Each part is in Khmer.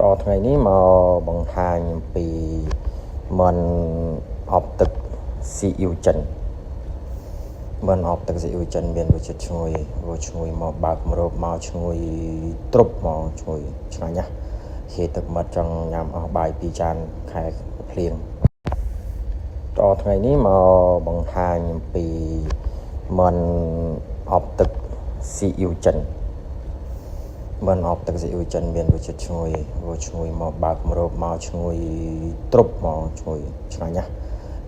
តថ្ងៃនេះមកបង្ហាញពីមិនអបទឹកស៊ីអ៊ីវចិនមិនអបទឹកស៊ីអ៊ីវចិនមានរសជាតិឈ្ងុយមកបើកម្របមកឈ្ងុយទ្រុបមកឈ្ងុយឆ្ងាញ់ណាស់ហេទឹកមាត់ចង់ញ៉ាំអស់បាយ2ចានខែភ្លៀងតថ្ងៃនេះមកបង្ហាញពីមិនអបទឹកស៊ីអ៊ីវចិនមិនអបទឹកស៊ីអ៊ីវចិនមានរសជាតិឈ្ងុយមកបើកម្របមកឈ្ងុយទ្រុបមកឈ្ងុយឆ្ងាញ់ណាស់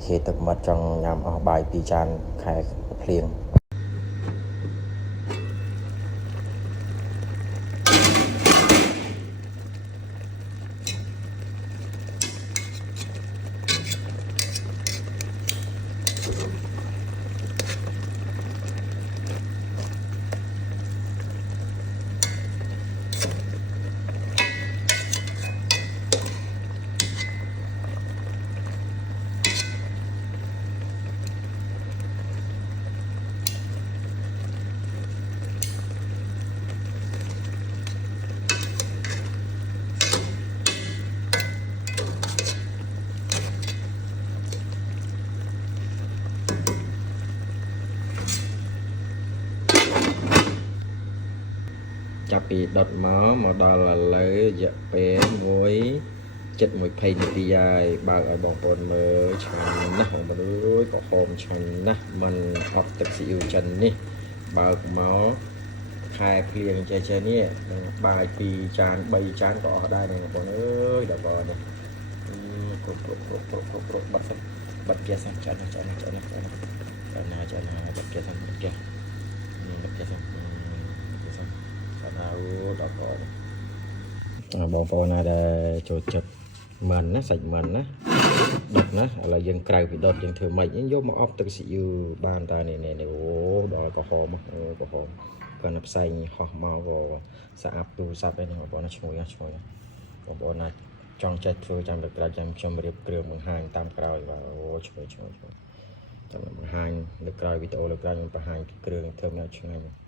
ហេទឹកមាត់ចង់ញ៉ាំអស់បាយ2ចានខែភ្លៀងចាប់ពីដុតមកដល់ឥឡូវរយៈពេល7:20នាទីហើយបើកឲ្យបងប្អូនមើលឆ្ងាញ់ណាស់បងប្អូនក៏ហូមឆ្ងាញ់ណាស់មិនអត់ទឹកស៊ីអ៊ីវចិននេះបើកមកខែភ្លៀងចេះនេះបាយ2ចាន3ចានក៏អស់ដែរបងប្អូនអើយដល់បងនេះគ្រប់បាត់ផ្ទះសិនចានបាត់ផ្ទះសិនបាត់ផ្ទះដល់បងប្អូនណាដែលចូលចិត្តមិនណាសាច់មិនណាដុតណាឥឡូវយើងក្រៅពីដុតយើងធ្វើម៉េចយកមកអបទឹកស៊ីអ៊ីវបានតើនេះអូដល់ក្រហមគាត់ផ្សែងហោះមកក៏ស្អាប់ទូរស័ព្ទឯនេះបងប្អូនណាឈ្ងុយបងប្អូនណាចង់ចេះធ្វើចាំតែក្រៅចាំខ្ញុំរៀបគ្រឿងបង្ហាញតាមក្រោយបាទអូឈ្ងុយចាំបង្ហាញលើក្រោយវីដេអូលើក្រោយខ្ញុំបង្ហាញគ្រឿងធ្វើឲ្យឆ្ងាញ់